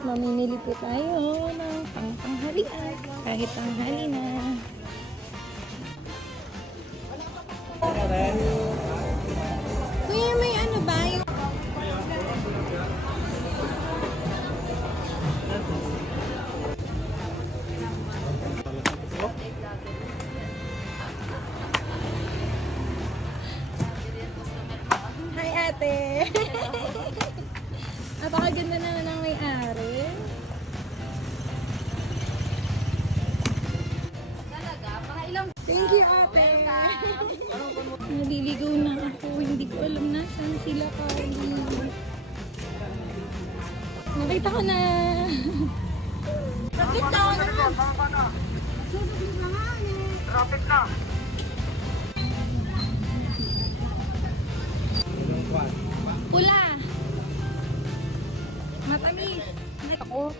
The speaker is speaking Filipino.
Mamimili po tayo ng pangtanghalian. Kahit tanghali na. Kuya, may ano ba? Yung... Hi, ate! Napakaganda naman ng may-ari. Thank you, ate! Naliligaw na ako. Hindi ko alam na saan sila kali. Nakita ko na! Traffic na! Traffic na! Pula! Matamis! Ako!